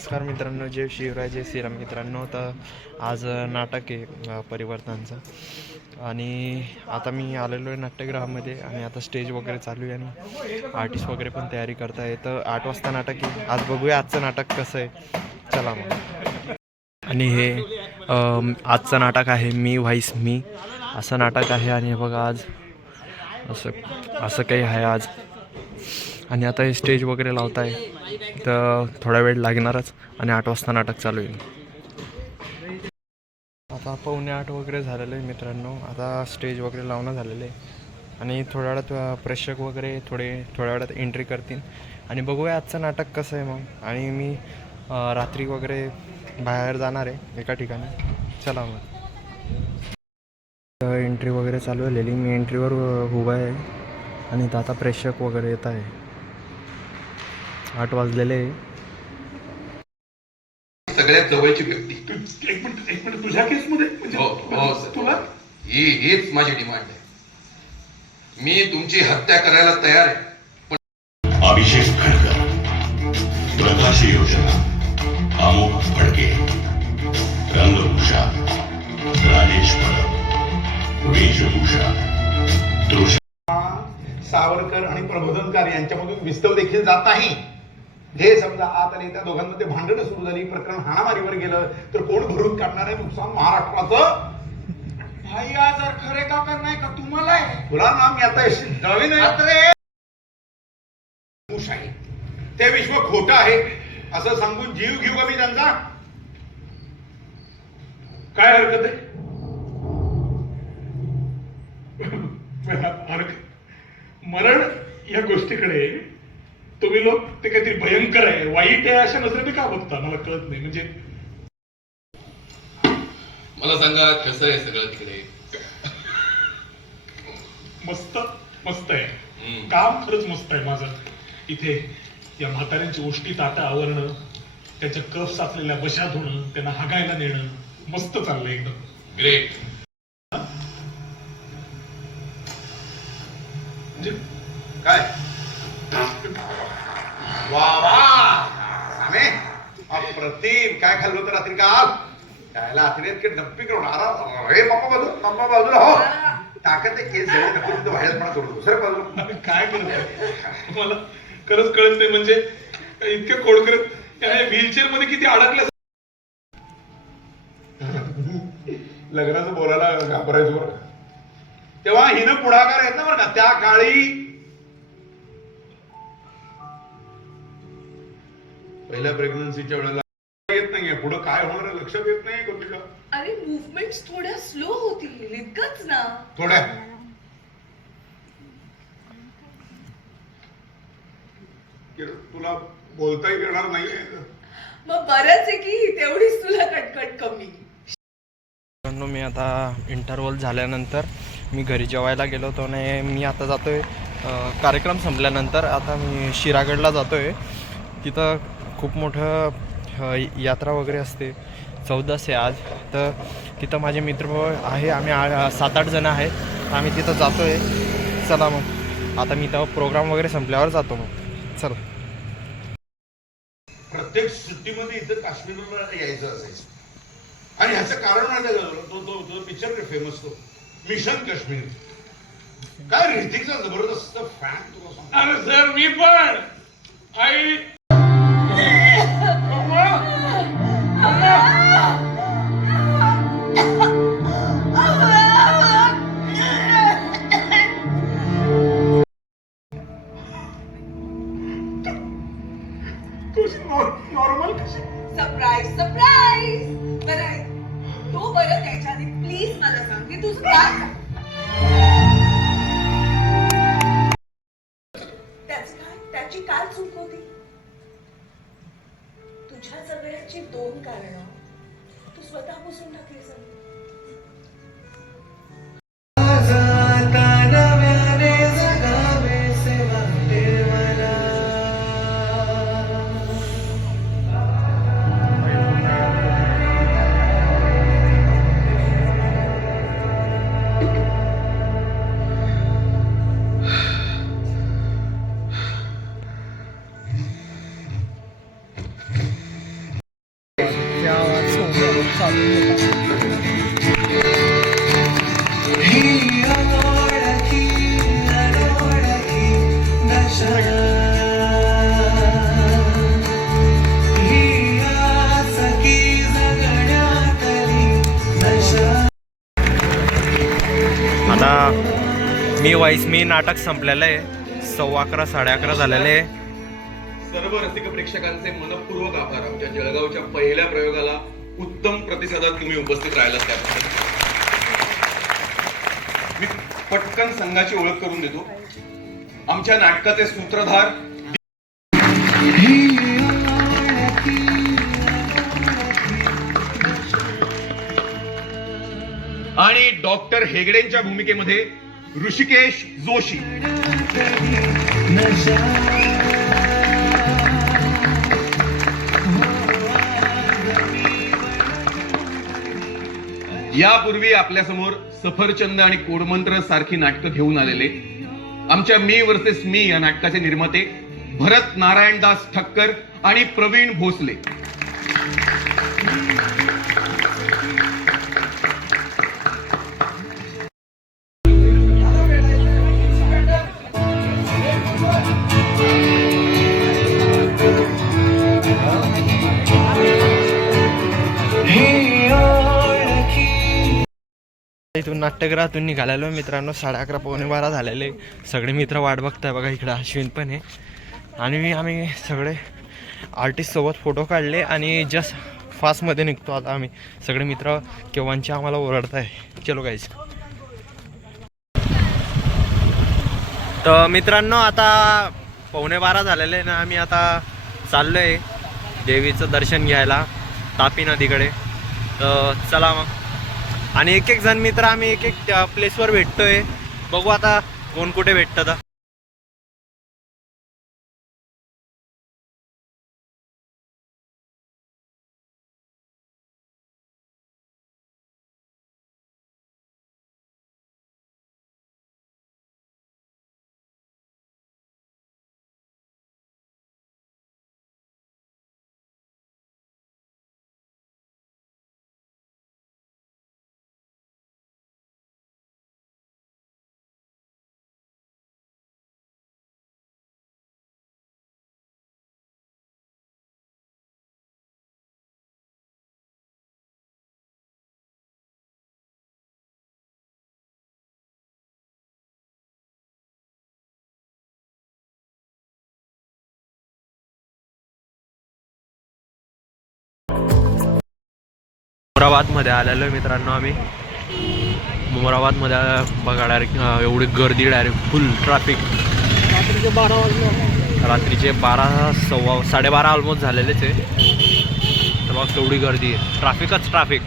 नमस्कार मित्रांनो जय शिवराय जय श्रीराम मित्रांनो. तर आज नाटक आहे परिवर्तनचं. आणि आता मी आलेलो आहे नाट्यगृहामध्ये आणि आता स्टेज वगैरे चालू आहे आणि आर्टिस्ट वगैरे पण तयारी करताय. तर आठ वाजता नाटक आहे. आज बघूया आजचं नाटक कसं आहे. चला मग. आणि हे आजचं नाटक आहे मी व्हाईस मी. असं नाटक आहे आणि बघा आज असं असं काही आहे आज. आणि आता हे स्टेज वगैरे लावत आहे तर थोडा वेळ लागणारच आणि आठ वाजता नाटक चालू होईल आता पावणे आठ वगैरे झालेलं आहे मित्रांनो. आता स्टेज वगैरे लावणं झालेलं आहे. आणि थोड्या वेळात प्रेक्षक वगैरे थोडे थोड्या वेळात एंट्री करतील. आणि बघूया आजचं नाटक कसं आहे मग. आणि मी रात्री वगैरे बाहेर जाणार आहे एका ठिकाणी. चला मग. एंट्री वगैरे चालू झालेली. मी एंट्रीवर उभा आहे. आणि तर आता प्रेक्षक वगैरे येत आहे. आठ वाजलेले. सगळ्यात जवळची व्यक्ती. एक मिनिट एक मिनिट तुझ्या केसमध्ये? म्हणजे हो हो सर. तुला? ही हीच माझी डिमांड आहे. मी तुमची हत्या करायला तयार आहे. अभिषेक खडकर प्रकाश योजना अमोक फडके रंगभूषा राजेश परब वेशभूषा सावरकर आणि प्रबोधनकार यांच्यामधून विस्तव देखील जात नाही हे समजा आत आणि त्या दोघांमध्ये भांडणं सुरू झाली प्रकरण हाणामारीवर गेलं तर कोण भरून काढणार आहे नुकसान महाराष्ट्राचं? भाई आजार खरे का करणार का तुम्हाला आहे तुला ना मी आता नवीन आहे. ते विश्व खोटं आहे. असं सांगून जीव घेऊ का मी त्यांचा? काय हरकत आहे? हरकत मरण या गोष्टीकडे तुम्ही लोक ते काहीतरी भयंकर आहे. वाईट आहे अशा नजरेने का बघता? मला कळत नाही. म्हणजे मला सांगा कसं आहे सगळं तिकडे? मस्त मस्त आहे. हम्म. काम खरंच मस्त आहे माझं. इथे या म्हाताऱ्यांची ओष्टी ताटा आवरणं त्याच्या कफ साचलेल्या बशा धुणं त्यांना हागायला नेणं मस्त चाललंय एकदम. ग्रेट खायला रात्री इतके डप्पी करून अरे पप्पा बाजू पप्पा बाजूला हो. ताकद केस जवळ नको तिथं बाहेर पण सोडतो दुसऱ्या बाजूला. काय मला खरंच कळत नाही म्हणजे इतके खोड करत व्हीलचेअरमध्ये किती अडकल्या लग्नाचं बोलायला घाबरायचं बरं. तेव्हा हिनं पुढाकार आहेत ना बरं का त्या काळी पहिल्या प्रेग्नन्सीच्या वेळेला येत पुढे काय होणार आहे लक्षात येत नाही गोष्टीला अरे मुवमेंट थोड्या स्लो होतील इतकंच ना. थोड्या. कि तुला बोलताही येणार नाहीये. मग बरंच आहे की तेवढीच तुला कटकट कमी. मित्रांनो मी आता इंटरवल झाल्यानंतर मी घरी जेवायला गेलो होतो आणि मी आता जातो आहे कार्यक्रम संपल्यानंतर. आता मी शिरागडला जातो आहे तिथं खूप मोठं यात्रा वगैरे असते. चौदास आहे आज. तर तिथं माझे मित्र आहे आम्ही आ- सात आठ जण आहेत आम्ही तिथं जातो आहे चला मग. आता मी तेव्हा प्रोग्राम वगैरे संपल्यावर जातो मग. चला. प्रत्येक सुट्टीमध्ये इथं काश्मीरला यायचं असायचं आणि ह्याचं कारण माहिती आहे तो तो तो पिक्चर फेमस तो? मिशन काश्मीर. काय ऋतिकचा जबरदस्त फॅन तुला अरे सर मी पण. आई नॉर्मल कशी सरप्राईज सरप्राईज बरं आहे. बरं त्याच्या आधी प्लीज मला सांग की तुझं काय तुझ्या जगण्याची दोन कारणं तू स्वतः बसून टाकली सगळी गाईस मी नाटक संपलेलं आहे सव्वा अकरा साडे अकरा झालेलं. आहे सर्व रसिक प्रेक्षकांचे मनपूर्वक आभार. आमच्या जळगावच्या पहिल्या प्रयोगाला उत्तम प्रतिसादात तुम्ही उपस्थित राहिला त्याबद्दल मी पटकन संघाची ओळख करून देतो. आमच्या नाटकाचे सूत्रधार आणि डॉक्टर हेगडेंच्या भूमिकेमध्ये ऋषिकेश जोशी. यापूर्वी आपल्यासमोर सफरचंद आणि कोडमंत्र सारखी नाटकं घेऊन आलेले. आमच्या मी वर्सेस मी या नाटकाचे निर्माते भरत नारायणदास ठक्कर आणि प्रवीण भोसले. इथून नाट्यगृहातून निघालेलो मित्रांनो. साडे अकरा पावणे बारा झालेले सगळे मित्र वाट बघताय बघा इकडं अश्विन पण आहे. आणि आम्ही सगळे आर्टिस्टसोबत फोटो काढले आणि जस्ट फास्टमध्ये निघतो आता आम्ही. सगळे मित्र केव्हांचे आम्हाला ओरडताय. चलो गाईज तर मित्रांनो आता पावणे बारा झालेले आहे ना आम्ही आता चाललो आहे देवीचं दर्शन घ्यायला तापी नदीकडे. तर चला मग. आणि एक एक जण मित्र आम्ही एक एक प्लेसवर भेटतोय. बघू आता कोण कुठे भेटतं तर आलेलो आहे मित्रांनो आम्ही. मोराबादमध्ये बघा डायरेक्ट एवढी गर्दी डायरेक्ट फुल ट्रॅफिक रात्रीचे बारा सव्वा साडेबारा ऑलमोस्ट झालेलेच आहे. तर बघ तेवढी गर्दी आहे. ट्रॅफिकच ट्रॅफिक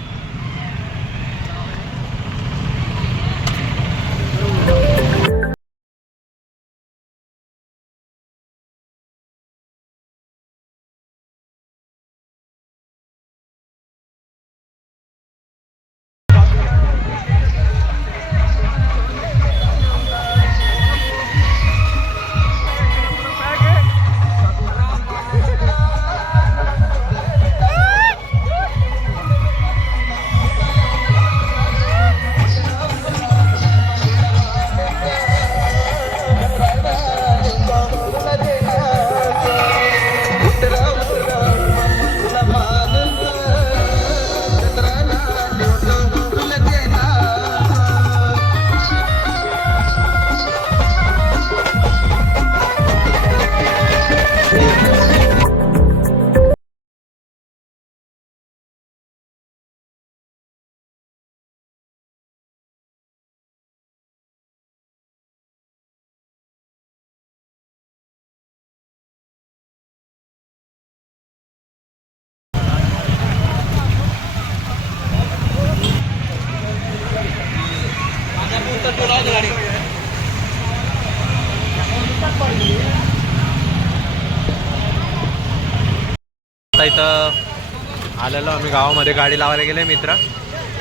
इथं आलेलो आम्ही गावामध्ये गाडी लावायला गेले मित्र.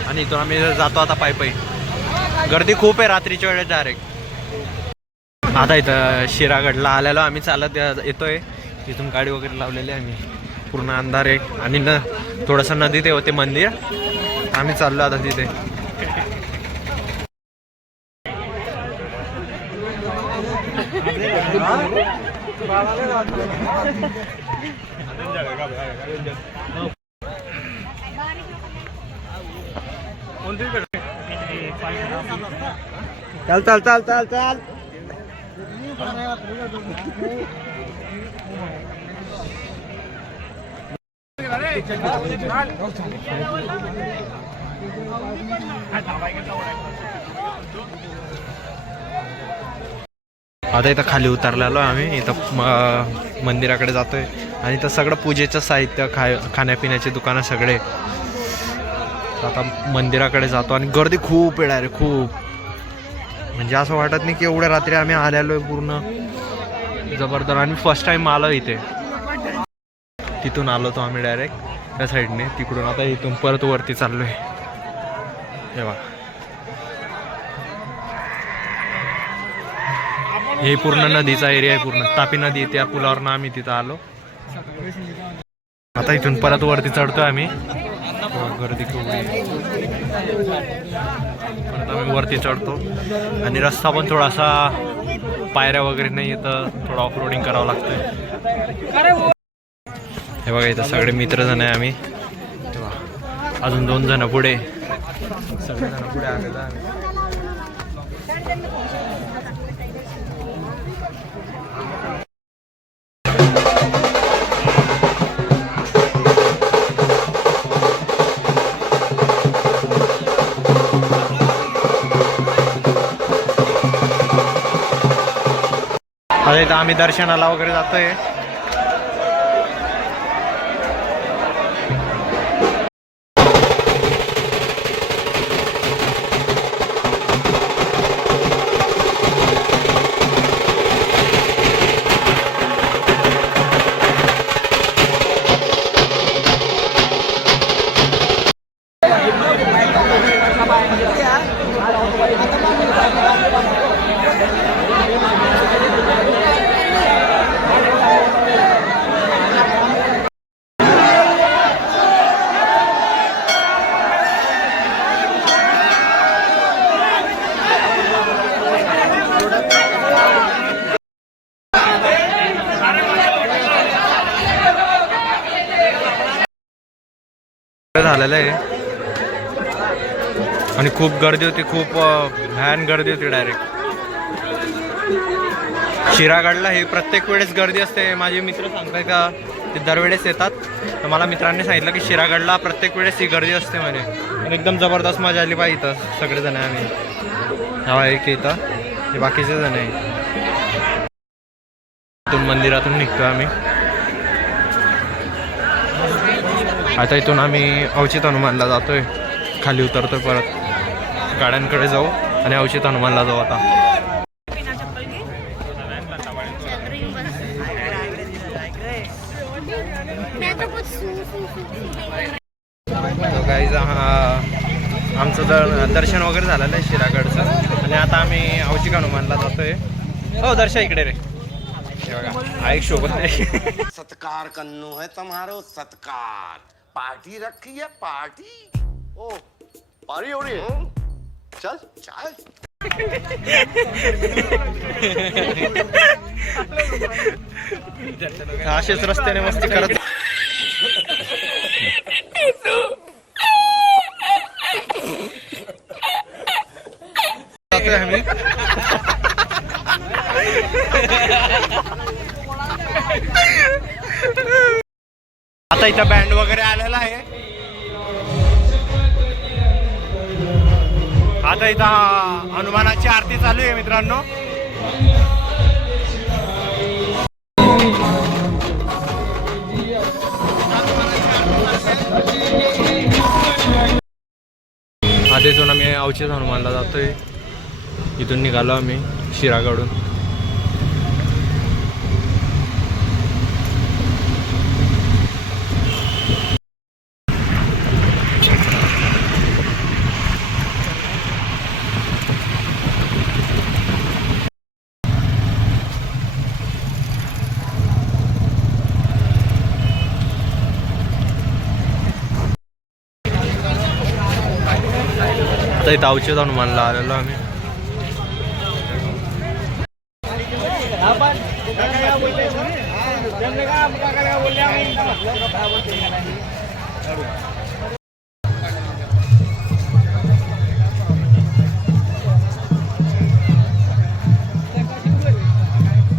आणि इथून आम्ही जातो आता पायी पायी गर्दी खूप आहे रात्रीच्या वेळेस डायरेक्ट आता इथं शिरागडला आलेलो आम्ही चालत येतोय. तिथून गाडी वगैरे लावलेली आहे आम्ही. पूर्ण अंधार आहे. आणि न थोडंसं नदी हो ते होते मंदिर. आम्ही चाललो आता तिथे. चल चल चल चल चल. आता इथं खाली उतरलेलो आम्ही. इथं मंदिराकडे जातोय. आणि तर सगळं पूजेचं साहित्य खाय खाण्यापिण्याची दुकानं सगळे. आता मंदिराकडे जातो आणि गर्दी खूप वेळ आहे रे खूप. म्हणजे असं वाटत नाही की एवढ्या रात्री आम्ही आलेलो आहे पूर्ण. जबरदस्त. आणि फर्स्ट टाइम आलो इथे. तिथून आलो तो आम्ही डायरेक्ट त्या साईडने तिकडून आता इथून परत वरती चाललो आहे तेव्हा हे पूर्ण नदीचा एरिया आहे पूर्ण. तापी नदी त्या पुलावरनं आम्ही तिथं आलो. आता इथून परत वरती चढतोय आम्ही. गर्दी खूप परत आम्ही वरती चढतो. आणि रस्ता पण थोडासा पायऱ्या वगैरे नाही येतं थोडं ऑफ रोडिंग करावं लागतंय. हे बघा इथं सगळे मित्र जण आहे आम्ही. अजून दोन जण पुढे. सगळे जण पुढे आलेलो आम्ही दर्शनाला वगैरे जातोय. झालेलं आहे. आणि खूप गर्दी होती खूप भयान गर्दी होती डायरेक्ट शिरागडला हे प्रत्येक वेळेस गर्दी असते. माझे मित्र सांगताय का ते दरवेळेस येतात. तर मला मित्रांनी सांगितलं की शिरागडला प्रत्येक वेळेस ही गर्दी असते म्हणे. आणि एकदम जबरदस्त मजा आली पाहिजे इथं. सगळेजण आहे आम्ही. हा एक इथं. हे बाकीचे जण आहे. इथून मंदिरातून निघतो आम्ही. आता इथून आम्ही अवचित हनुमानला जातोय. खाली उतरतोय परत. गाड्यांकडे जाऊ आणि अवचित हनुमानला जाऊ आता. आमचं दर दर्शन वगैरे झालेलं आहे शिरागडचं. आणि आता आम्ही अवचित हनुमानला जातोय. हो दर्शन इकडे रे. बघा हा ऐक शोभत नाही. सत्कार कन्नू है तुम्हारो सत्कार. पार्टी रखी है पार्टी। ओ पारी हो रही है? चल। चल। असेच रस्त्याने मस्ती करत आम्ही आता इथं बँड वगैरे आता इथं हा हनुमानाची आरती चालू आहे मित्रांनो. आता इथून आम्ही अवचेत हनुमानला जातोय. इथून निघालो आम्ही शिराकडून आता इथं औषध हनुमानला आलेलो आम्ही.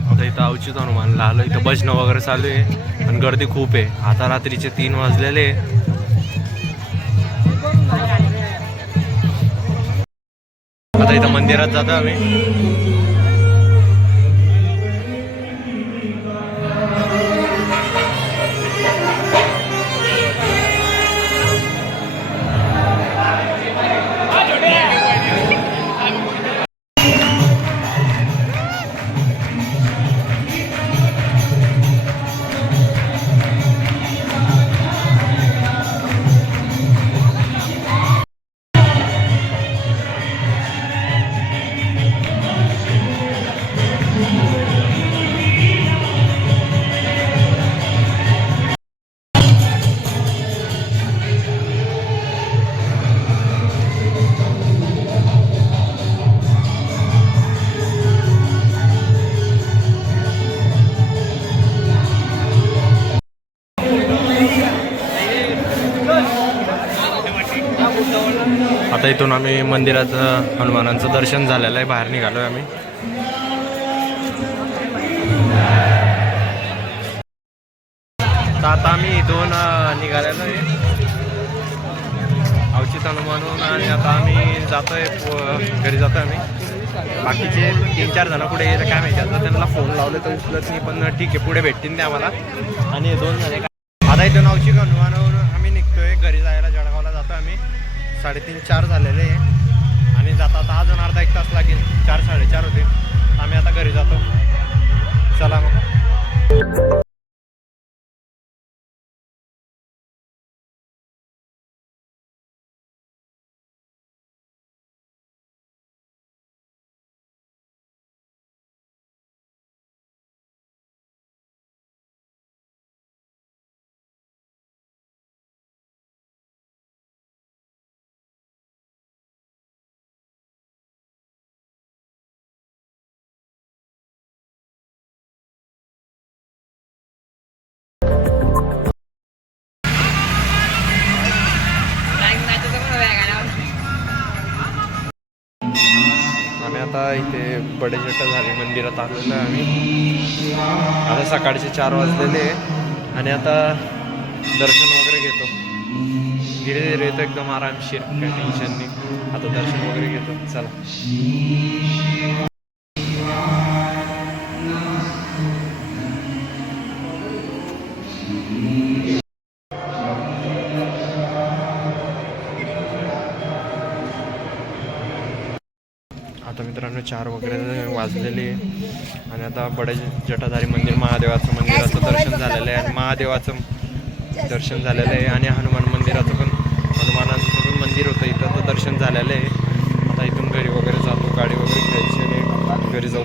आता इथं औषध हनुमानला आलो इथं भजनं वगैरे चालू आहे. आणि गर्दी खूप आहे. आता रात्रीचे तीन वाजलेले आता इथं मंदिरात जातो आम्ही. इथून आम्ही मंदिराचं हनुमानांचं दर्शन झालेलं आहे. बाहेर निघालो आहे आम्ही. तर आता आम्ही इथून निघालेलो आहे. अवचित हनुमानून आणि आता आम्ही जातोय घरी जातोय आम्ही. बाकीचे तीन चार जण पुढे गेले काय माहिती. आता त्यांना फोन लावले तर उचलत नाही पण ठीक आहे पुढे भेटतील ते आम्हाला. आणि दोन जण आता इथून अवचित हनुमानावरून आम्ही निघतोय घरी जायला जळगावला जातो आम्ही साडेतीन चार झालेले आहे. आणि जाता आता अजून अर्धा एक तास लागेल. चार साडेचार होते आम्ही आता घरी जातो. चला मग. आता इथे बडेजटा झाली मंदिरात आलेलो आहे आम्ही. आता सकाळचे चार वाजलेले आणि आता दर्शन वगैरे घेतो. धीरे धीरे येतो एकदम आरामशीर काही टेन्शन नाही. आता दर्शन वगैरे घेतो. चला. चार वगैरे वाजलेले. आणि आता बडे जटाधारी मंदिर महादेवाचं मंदिराचं दर्शन झालेलं आहे. आणि महादेवाचं दर्शन झालेलं आहे आणि हनुमान मंदिराचं पण हनुमानाचं पण मंदिर होतं. इथं तर दर्शन झालेलं आहे. आता इथून घरी वगैरे जातो गाडी वगैरे घ्यायची आणि घरी जाऊ.